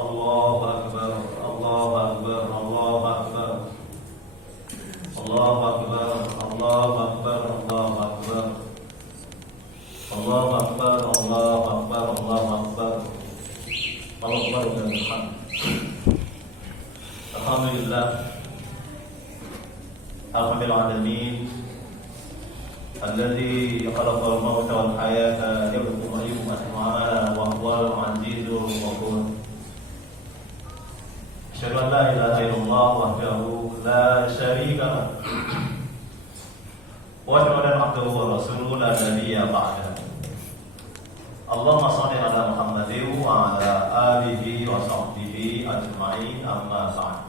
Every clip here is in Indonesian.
Allahu Akbar, Allahu Akbar, Allahu Akbar, Allahu Akbar, Allahu Akbar, Allahu Akbar, Allahu Akbar, Allahu Akbar, Allahu Akbar, Allahu Akbar. Alhamdulillah, Alhamdulillahirrahmanirrahim, alladzi khalaqal mauta wal hayata liyabluwakum ayyukum ahsanu amala wa huwal azizul ghafur. Asyhadu an la ilaha illallah wahdahu la syarika lah wa asyhadu anna abdahu wa rasuluhu la nabiyya ba'da. Allahumma shalli ala Muhammadin wa ala alihi wa sahbihi ajma'in, amma ba'd.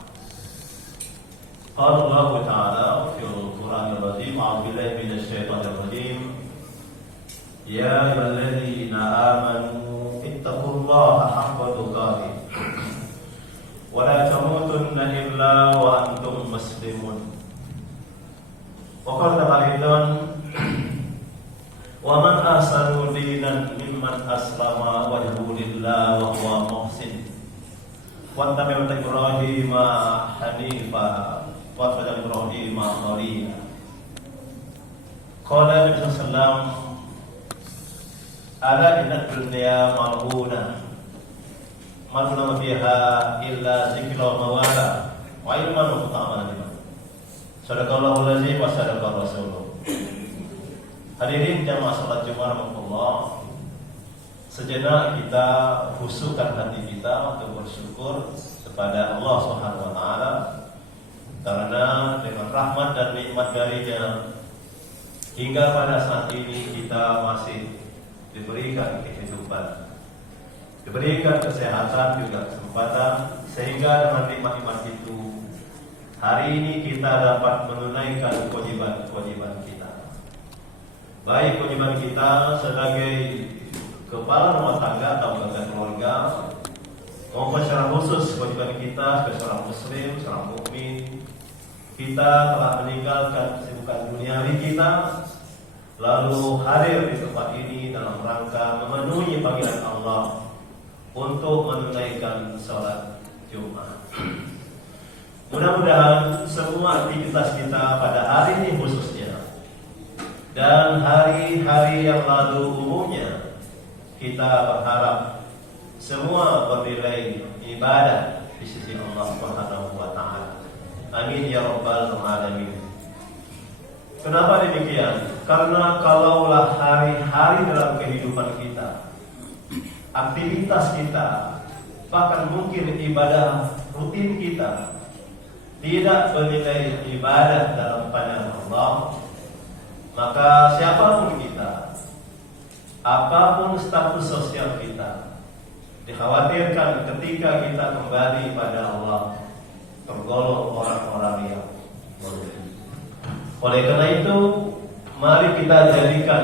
Qala Allah Ta'ala fil Qur'anil Azim, a'udzu billahi minasy syaithanir rajim. Ya ayyuhalladzina amanu ittaqullaha haqqa tuqatih wa la tamutunna illa wa antum muslimun. Wa qala aidan, wa man ahsanu dinan mimman aslama wajhahu lillahi wa huwa muhsin wa tabi'at Ibrahim hanifa wa tabi'at Ibrahim hanifa. Qala Nabi sallallahu alaihi wasallam, ala inna dunya mal'una ma fiha illa zikrul mawala wa ilmun muta'ammal. Sadaqallahul azim wa sadaqar rasulullah. Hadirin jamaah salat Jumat rahmatullah, sejenak kita khusyukkan hati kita untuk bersyukur kepada Allah Subhanahu wa taala, karena dengan rahmat dan nikmat darinya hingga pada saat ini kita masih diberikan kehidupan, diberikan kesehatan juga kesempatan, sehingga dengan nikmat-nikmat itu hari ini kita dapat menunaikan kewajiban-kewajiban kita. Baik kewajiban kita sebagai kepala rumah tangga atau anggota keluarga, maupun secara khusus kewajiban kita sebagai seorang muslim, seorang mukmin. Kita telah meninggalkan kesibukan duniawi kita, lalu hadir di tempat ini dalam rangka memenuhi panggilan Allah untuk menunaikan sholat Jumat. Mudah-mudahan semua aktivitas kita pada hari ini khususnya dan hari-hari yang lalu umumnya, kita berharap semua bernilai ibadah di sisi Allah Subhanahu wa taala. Amin ya rabbal alamin. Kenapa demikian? Karena kalaulah hari-hari dalam kehidupan kita, aktivitas kita, bahkan mungkin ibadah rutin kita tidak bernilai ibadah dalam pandangan Allah, maka siapapun kita, apapun status sosial kita, dikhawatirkan ketika kita kembali pada Allah tergolong orang-orang yang merugi. Oleh karena itu, mari kita jadikan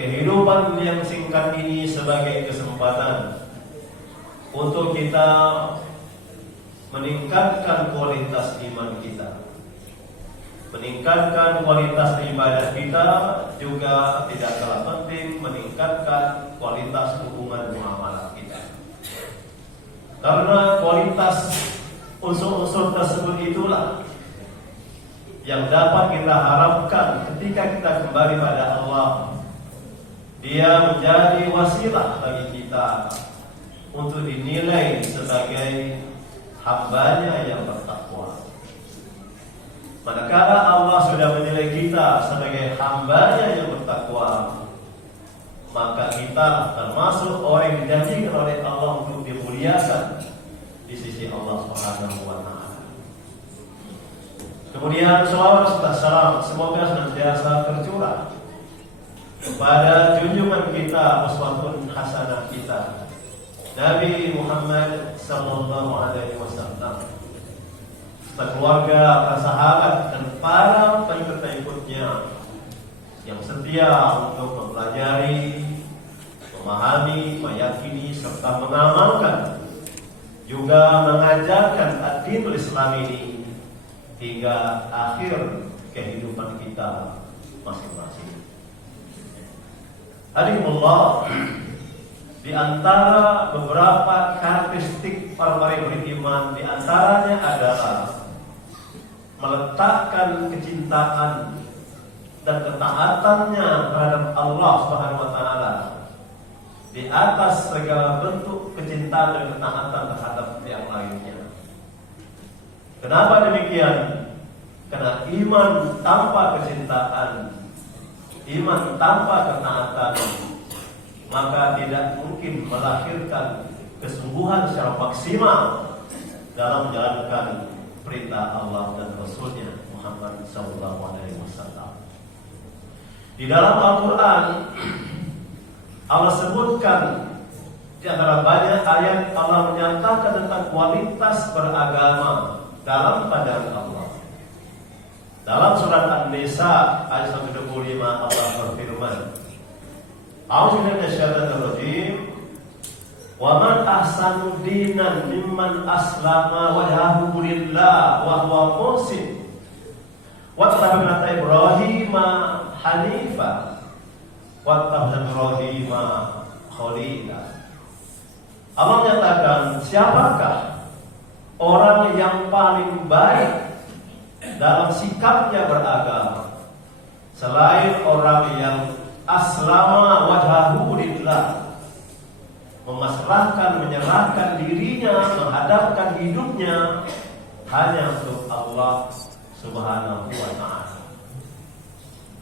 kehidupan yang singkat ini sebagai kesempatan untuk kita meningkatkan kualitas iman kita, meningkatkan kualitas ibadah kita, juga tidak kalah penting meningkatkan kualitas hubungan muamalah kita. Karena kualitas unsur-unsur tersebut itulah yang dapat kita harapkan ketika kita kembali pada Allah. Dia menjadi wasilah bagi kita untuk dinilai sebagai hambanya yang bertakwa. Manakala Allah sudah menilai kita sebagai hambanya yang bertakwa, maka kita termasuk orang yang dijanjikan oleh Allah untuk dimuliakan di sisi Allah Subhanahu wa taala. Kemudian salawat serta salam semoga senantiasa tercurah kepada junjungan kita, uswatun hasanah kita, Nabi Muhammad sallallahu alaihi wasallam, serta keluarga, para sahabat dan para pengikut-pengikutnya yang setia untuk mempelajari, memahami, meyakini serta mengamalkan, juga mengajarkan ad-dinul Islam ini hingga akhir kehidupan kita masing-masing. Hadimullah, Di antara beberapa karakteristik orang-orang yang beriman, di antaranya adalah meletakkan kecintaan dan ketaatannya terhadap Allah Subhanahu wa taala di atas segala bentuk kecintaan dan ketaatan terhadap yang lainnya. Kenapa demikian? Karena iman tanpa kecintaan, iman tanpa ketaatan, maka tidak mungkin melahirkan kesungguhan secara maksimal dalam menjalankan perintah Allah dan Rasulnya Muhammad SAW. Di dalam Al-Quran Allah sebutkan di antara banyak ayat Allah menyatakan tentang kualitas beragama dalam pandangan Allah. Dalam surat An-Nisa ayat 125 Allah berfirman, A'udzu billahi minasyaitonir rajim. Wa man ahsanu dinan mimman aslama wajhahu lillah wa huwa muhsin. Wa tabi'ata Ibrahim hanifa wa tabi'ata Ibrahim khalila. Allah menyatakan, siapakah orang yang paling baik dalam sikapnya beragama selain orang yang aslama wajhahu lillah, memasrahkan, menyerahkan dirinya, menghadapkan hidupnya hanya untuk Allah Subhanahu wa ta'ala.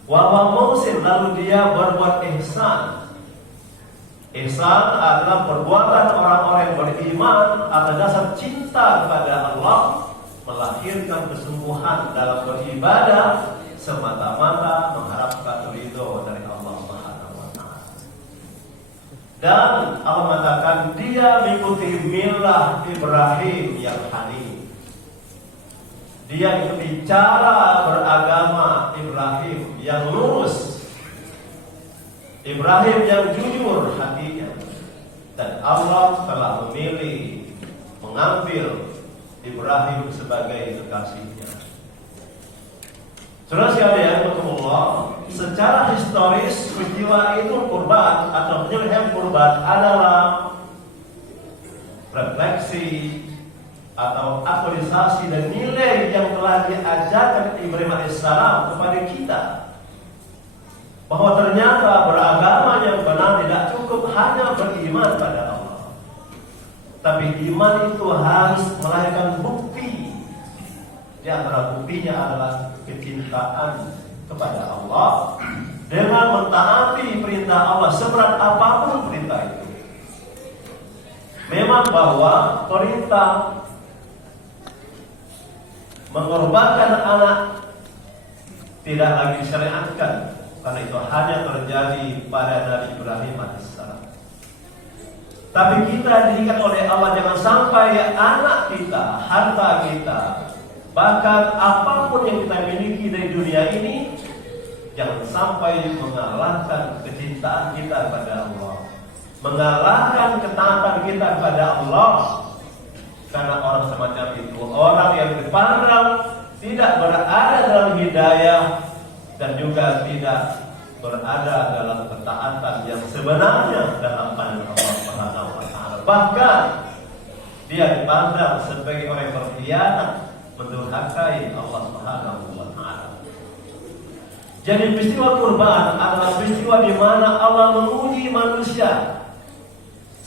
Wa huwa muhsin, lalu dia berbuat ihsan. Ihsan adalah perbuatan orang-orang yang beriman atas dasar cinta kepada Allah, melahirkan kesungguhan dalam beribadah semata-mata mengharapkan ridho dari Allah Subhanahu wa taala. Dan Allah mengatakan dia mengikuti milah Ibrahim yang hanif. Dia mengikuti cara beragama Ibrahim yang lurus, Ibrahim yang jujur hatinya. Dan Allah telah memilih, mengambil Ibrahim sebagai kekasihnya. Saudara sekalian, Allah, secara historis peristiwa itu kurban atau penyembelihan kurban adalah refleksi atau aktualisasi dan nilai yang telah diajarkan Ibrahim alaihissalam kepada kita, bahwa ternyata beragama yang benar tidak cukup hanya beriman pada Allah, tapi iman itu harus melahirkan bukti. Di antara buktinya adalah kecintaan kepada Allah dengan mentaati perintah Allah seberat apapun perintah itu. Memang bahwa perintah mengorbankan anak tidak lagi disyariatkan, karena itu hanya terjadi pada Nabi Ibrahim alaihissalam. Tapi kita diingat oleh Allah jangan sampai anak kita, harta kita, bahkan apapun yang kita miliki dari dunia ini, jangan sampai mengalahkan kecintaan kita kepada Allah, mengalahkan ketaatan kita kepada Allah. Karena orang semacam itu, orang yang dipandang tidak berada dalam hidayah dan juga tidak berada dalam ketaatan yang sebenarnya dalam pandangan Allah Subhanahu wa taala. Bahkan dia dipandang sebagai orang yang berkhianat, mendurhakai Allah Subhanahu wa taala. Jadi peristiwa kurban adalah peristiwa di mana Allah menguji manusia.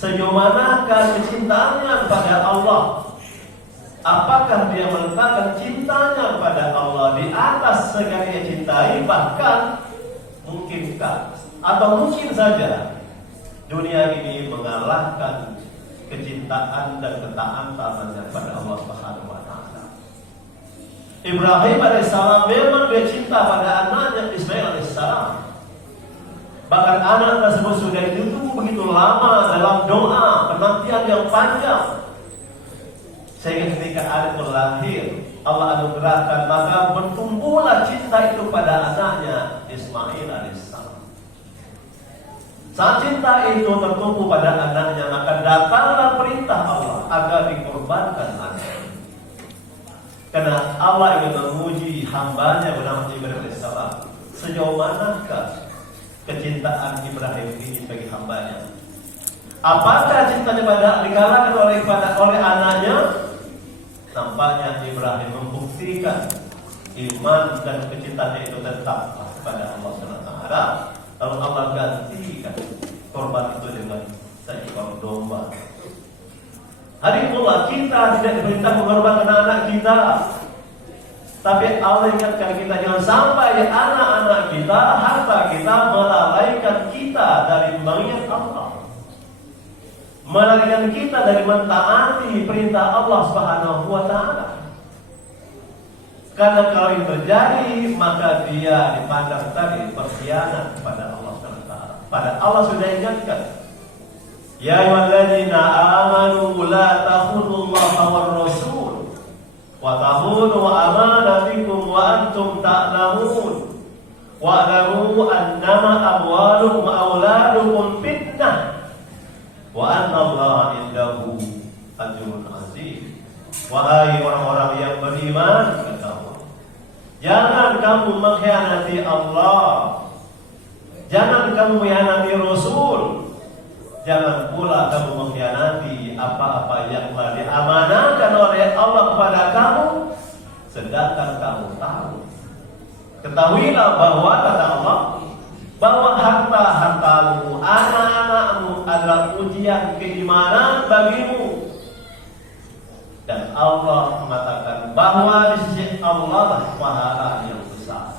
Sejauh manakah kecintaannya kepada Allah? Apakah dia meletakkan cintanya kepada Allah di atas segala yang cintai? Bahkan mungkinkah atau mungkin saja dunia ini mengalahkan kecintaan dan ketaatannya kepada Allah Subhanahu wa taala. Ibrahim alaihissalam memang dia cinta pada anaknya Ismail alaihissalam. Bahkan anak tersebut sudah ditunggu begitu lama dalam doa penantian yang panjang, sehingga ketika anak berlahir Allah anugerahkan, maka bertumbuhlah cinta itu pada anaknya Ismail alaihissalam. Saat cinta itu tertumbuh pada anaknya, maka datanglah perintah Allah agar dikorbankan anaknya. Karena Allah ingin menguji hambanya bernama Ibrahim alaihissalam, sejauh manakah kecintaan Ibrahim ini bagi hambanya. Apakah cintanya dikalahkan oleh anaknya? Nampaknya Ibrahim membuktikan iman dan kecintaannya itu tetap kepada Allah SWT. Lalu Allah gantikan korban itu dengan seekor domba. Hari pula kita tidak diperintah mengorbankan anak kita, tapi Allah ingatkan kita jangan sampai anak-anak kita, harta kita melalaikan kita dari mengingat Allah, melalaikan kita dari mentaati perintah Allah Subhanahu wa Ta'ala. Karena kalau itu terjadi, maka dia dipandang tadi berkhianat kepada Allah Subhanahu wa Ta'ala. Pada Allah sudah ingatkan, ya ayyuhalladzina amanu la takhunullaha war rasul wa takhunu amanatikum wa antum ta'lamun wa'lamu annama amwalukum wa auladukum fitnah wa anna Allaha indahu ajrun azim. Wahai orang-orang yang beriman, kata Allah, jangan kamu mengkhianati Allah, jangan kamu mengkhianati Rasul, jangan pula kamu mengkhianati apa-apa yang telah diamanahkan oleh Allah kepada kamu, sedangkan kamu tahu. Ketahuilah bahwa, kata Allah, bahwa harta-hartamu, anak-anakmu adalah ujian keimanan bagimu. Dan Allah mengatakan bahwa di sisi Allah lah pahala yang besar.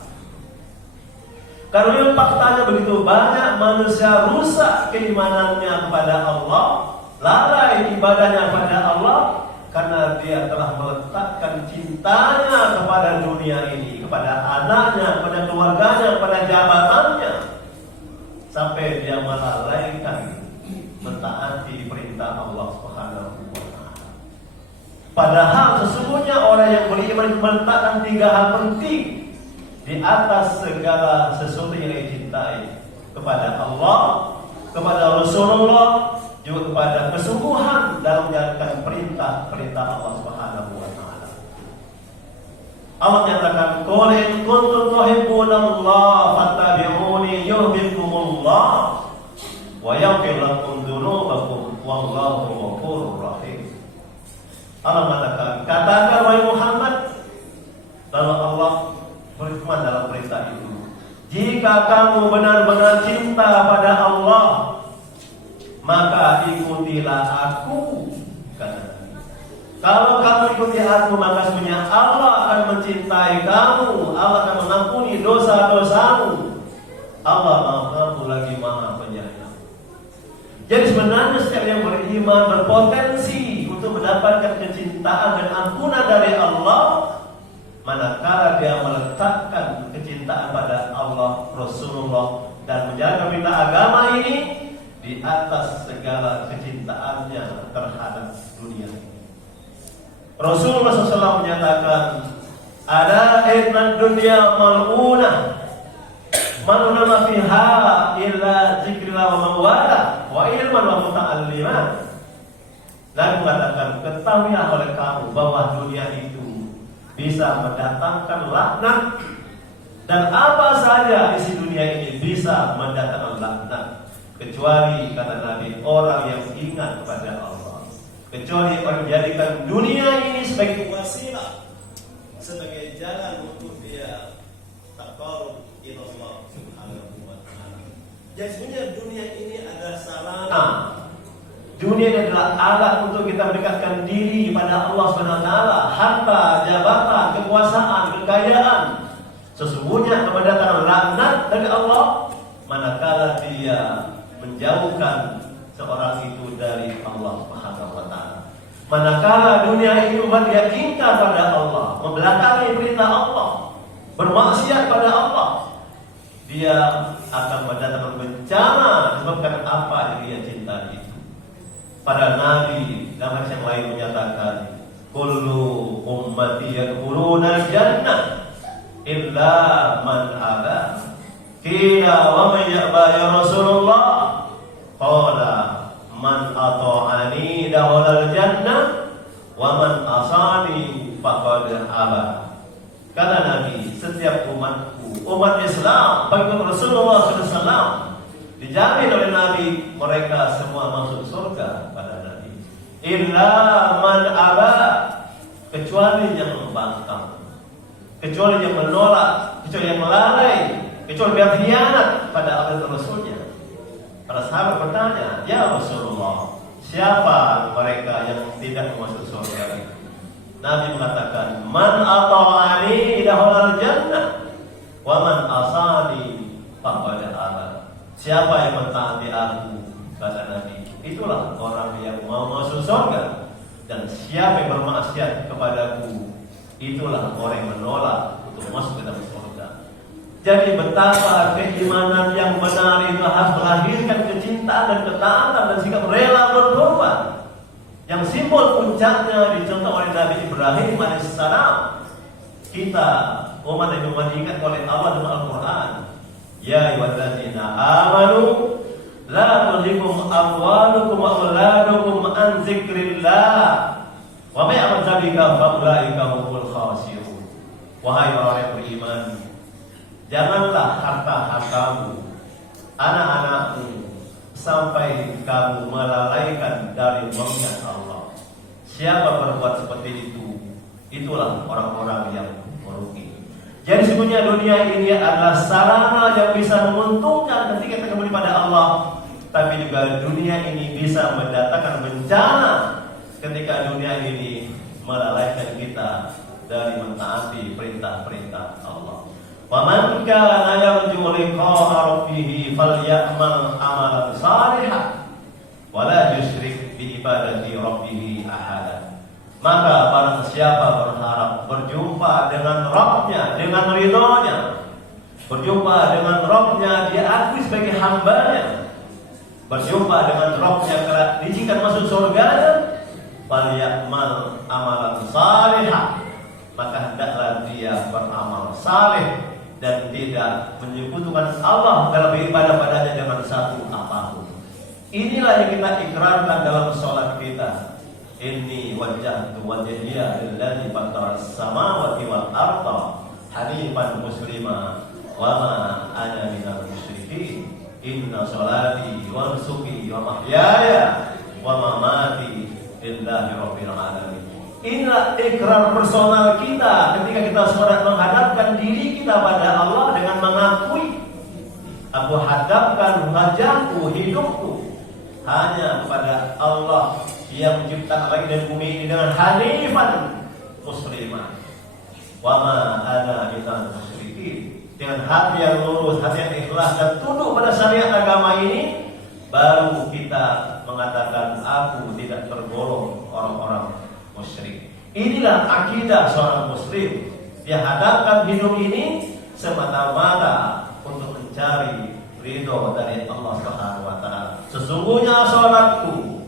Karena faktanya begitu banyak manusia rusak keimanannya kepada Allah, lalai ibadahnya kepada Allah, karena dia telah meletakkan cintanya kepada dunia ini, kepada anaknya, kepada keluarganya, kepada jabatannya, sampai dia melalaikan mentaati perintah Allah Subhanahu wa Ta'ala. Padahal sesungguhnya orang yang beriman meletakkan 3 hal penting di atas segala sesuatu yang dicintai, kepada Allah, kepada Rasulullah, juga kepada kesungguhan dalam menjalankan perintah-perintah Allah Subhanahu wa Ta'ala. Allah menyatakan, qul in kuntum tuhibbunallaha fattabi'uni yuhibbukumullah wa yaghfir lakum dzunubakum wallahu ghafurur rahim. Allah mengatakan, katakan wahai Muhammad, lalu Allah berfirman dalam perintah itu, jika kamu benar-benar cinta pada Allah, maka ikutilah aku, kata. Kalau kamu ikuti aku, maka sebenarnya Allah akan mencintai kamu, Allah akan mengampuni dosa-dosamu, Allah Maha lagi Maha Penyayang. Jadi sebenarnya setiap yang beriman berpotensi untuk mendapatkan kecintaan dan ampunan dari Allah, manakala dia meletakkan kecintaan pada Allah, Rasulullah, dan menjaga perintah agama ini di atas segala kecintaannya terhadap dunia ini. Rasulullah SAW menyatakan, ada inna dunya mal'unah man ma fiha illa zikrillah wa mawala wa ilman wa muta'alliman. Lalu mengatakan, ketahuilah oleh kamu bahwa dunia itu bisa mendatangkan laknat, dan apa saja isi dunia ini bisa mendatangkan laknat, kecuali, kata Nabi, orang yang ingat kepada Allah, kecuali orang menjadikan dunia ini sebagai wasilah, sebagai jalan untuk dia taqarrub ila Allah Subhanahu wa Ta'ala. Jadi sebenarnya dunia ini adalah sarana, dunia ini adalah alat untuk kita mendekatkan diri kepada Allah Subhanahu wa Ta'ala. Harta, jabatan, kekuasaan, kekayaan sesungguhnya mendatangkan laknat dari Allah manakala dia menjauhkan seorang itu dari Allah Subhanahu wa Ta'ala. Manakala dunia ini membuat dia ingkar pada Allah, membelakangi perintah Allah, bermaksiat pada Allah, dia akan mendatangkan bencana disebabkan apa yang dia cintai itu. Pada Nabi dalam hadis yang lain menyatakan, kullu ummati yadkhuluna jannah illa man aba. Qila wa man ya'ba ya Rasulullah? Qala man ata'ani dakhala jannah wa man asani faqad aba. Kata Nabi, setiap umatku, umat Islam, pengikut Rasulullah SAW, Dijamin oleh Nabi mereka semua masuk surga pada Nabi. Illa man aba, kecuali yang membangkang, kecuali yang menolak, kecuali yang melalai, kecuali yang khianat pada Allah dan Rasulnya. Para sahabat bertanya, ya Rasulullah, siapa mereka yang tidak masuk surga? Nabi mengatakan, man ata'ani dakhala al-jannah wa man asani faqad aba. Siapa yang mentaati aku, kata Nabi, itulah orang yang mau masuk surga. Dan siapa yang bermaksiat kepadaku, itulah orang yang menolak untuk masuk ke dalam surga. Jadi betapa keimanan yang benar itu harus melahirkan kecintaan dan ketaatan dan sikap rela berkorban. Yang simbol puncaknya dicontoh oleh Nabi Ibrahim alaihissalam. Kita umat yang diingat oleh Allah dalam Al-Quran. Ya ayyuhalladzina amanu la tulhikum amwalukum wa auladukum an dzikrillah wa may ya'mal dzalika fa ulaika humul khasirun. Wahai orang yang beriman, janganlah harta-hartamu, anak-anakmu sampai kamu melalaikan dari mengingat Allah. Siapa berbuat seperti itu, itulah orang-orang yang merugi. Jadi sebenarnya dunia ini adalah sarana yang bisa menguntungkan ketika kita kembali pada Allah. Tapi juga dunia ini bisa mendatangkan bencana ketika dunia ini melalaikan kita dari mentaati perintah-perintah Allah. Faman kana yarju liqa'a rabbih falyamal amalan shalihan wa la yusyrik bi ibadati rabbih ahada. Maka barang siapa berharap berjumpa dengan Rabb-Nya, dengan ridhonya, berjumpa dengan Rabb-Nya, diakui sebagai hambanya, berjumpa dengan Rabb-Nya karena diizinkan masuk surganya, falyamal amalan salihah, maka hendaklah dia beramal saleh dan tidak menyekutukan Allah dalam beribadah padanya dengan satu apapun. Inilah yang kita ikrarkan dalam sholat kita. Inni wajjahtu wajhiya lillazi fatara as-samawati wal arda hanifan muslima wa ma ana minal musyrikin. Inna sholati wa nusuki wa mahyaya wa mamati lillahi rabbil alamin. Inilah ikrar personal kita ketika kita sholat, menghadapkan diri kita pada Allah dengan mengakui, aku hadapkan wajahku, hidupku hanya kepada Allah yang menciptakan langit dan bumi ini dengan hanifan muslimah wa ma ana minal musyrikin, dengan hati yang lurus, hati yang ikhlas dan tunduk pada syariat agama ini, baru kita mengatakan aku tidak tergolong orang-orang musyrik. Inilah akidah seorang muslim. Dia hadapkan hidup ini semata-mata untuk mencari ridho dari Allah Subhanahu wa taala. Sesungguhnya salatku,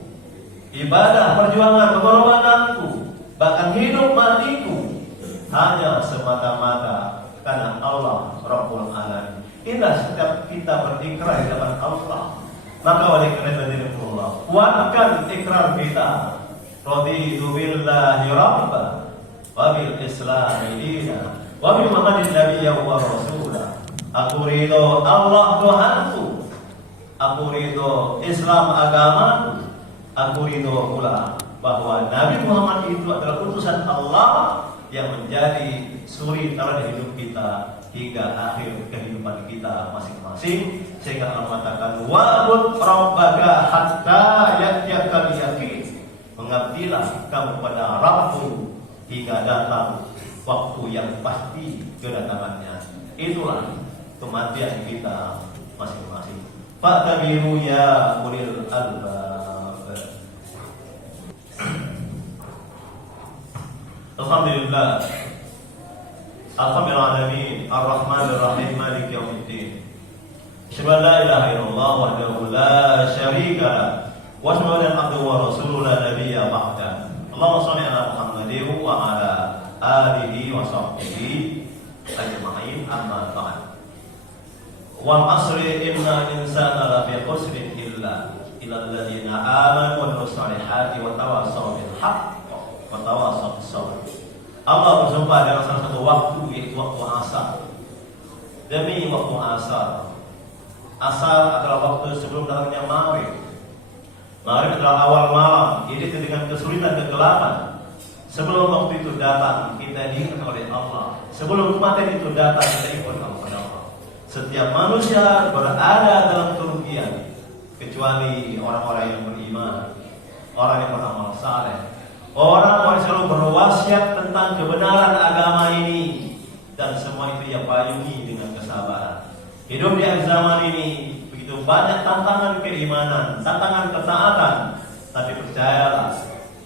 ibadah, perjuangan, pengorbananku, bahkan hidup matiku hanya semata-mata karena Allah Rabbul Alamin. Inilah setiap kita berikrar di depan Allah. Maka oleh karena itu Allah, kuatkan ikrar kita. Raditu billahi rabba wa bil islami dina wa bi Muhammadin nabiyyan wa rasula. Aku ridho Allah Tuhanku, aku ridho Islam agamaku, aku ridho pula bahwa Nabi Muhammad itu adalah utusan Allah yang menjadi suri teladan hidup kita hingga akhir kehidupan kita masing-masing. Sehingga Allah mengatakan wa'bud rabbaka hatta ya'tiyakal yaqin, mengabdilah kamu pada Rabbmu hingga datang waktu yang pasti kedatangannya. Itulah kematian kita masing-masing. Fa'tabiru ya ulil albab. Alhamdulillah, Alhamdulillahirrahmanirrahim, Ar-Rahmanirrahim, Malik Yawmiddin. Asyhadu an la ilaha illallah wahdahu la syarika lah, wa asyhadu anna abduhu wa rasuluhu la nabiyya ba'da. Allahumma shalli ala Muhammadin wa ala alihi wa sahbihi ajma'in, amma ba'd. Wal asri inna insana lafi khusrin illa alladziina aamanu wa amilus shalihati wa tawassaw bil haqq wa tawassaw bis sabr. Allah bersumpah dalam salah satu waktu, yaitu waktu asar. Demi waktu asar, Asar adalah waktu sebelum datangnya maghrib. Maghrib adalah awal malam, identik dengan kesulitan kegelapan. Sebelum waktu itu datang, kita diingat oleh Allah. Sebelum kematian itu datang, kita ingat kepada Allah. Setiap manusia berada dalam kerugian, kecuali orang-orang yang beriman, orang yang beramal saleh, orang-orang yang selalu berwasiat tentang kebenaran agama ini, dan semua itu ia payungi dengan kesabaran. Hidup di akhir zaman ini begitu banyak tantangan keimanan, tantangan ketaatan, tapi percayalah,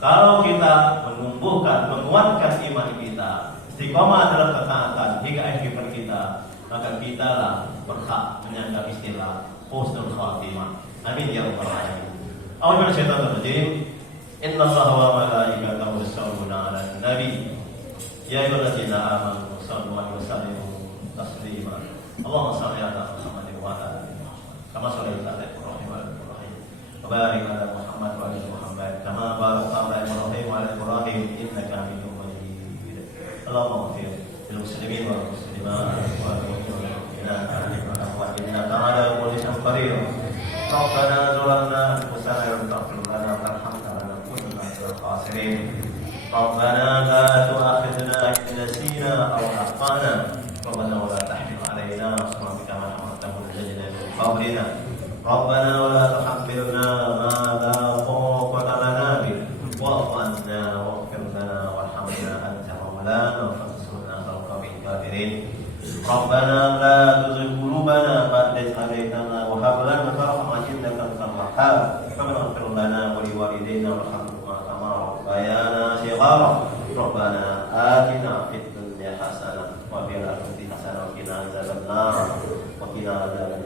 kalau kita menumbuhkan, menguatkan iman kita, istiqomah dalam ketaatan hingga akhir kehidupan kita, maka kita lah berhak menyandang istilah husnul khatimah. Amin ya rabbal alamin. A'udzu billahi minasyaitonir rajim. Innallaha wa malaikatahu yusholluna 'alan nabi. Ya ayyuhalladzina amanu shallu 'alaihi wa sallimu taslima. Allahumma shalli 'ala Muhammadin wa 'ala ali Muhammad. Kama shallaita 'ala Ibrahim wa 'ala ali Ibrahim. Wa barik 'ala Muhammad wa 'ala ali Muhammad. Kama barakta 'ala Ibrahim wa 'ala ali Ibrahim innaka Hamidum Majid. Allahumma ighfir lil muslimin wal muslimat wal mu'minin wal mu'minat innaka 'ala kulli syai'in qadir. Rabbana zalamna anfusana wa lam taghfir lana wa tarhamna lanakunanna minal khasirin. Rabbana la tu'akhidhna in nasina aw akhtana. Rabbana wa la tahmil 'alaina isran kama hamaltahu 'ala alladhina min qablina. Rabbana wa la tuhammilna ma la taqata lana bih. Wa'fu 'anna waghfir lana warhamna anta maulana fansurna 'alal qawmil kafirin. Rabbana la tuzigh qulubana ba'da idh hadaytana wa hab lana min rahmatin innaka antal wahhab. Rabbana ighfir lana wa liwalidayna warhamhuma kama rabbayana shighara. Rabbana atina fid dunya hasanah wa fil akhirati hasanah wa qina adzabannar wa qina adzaban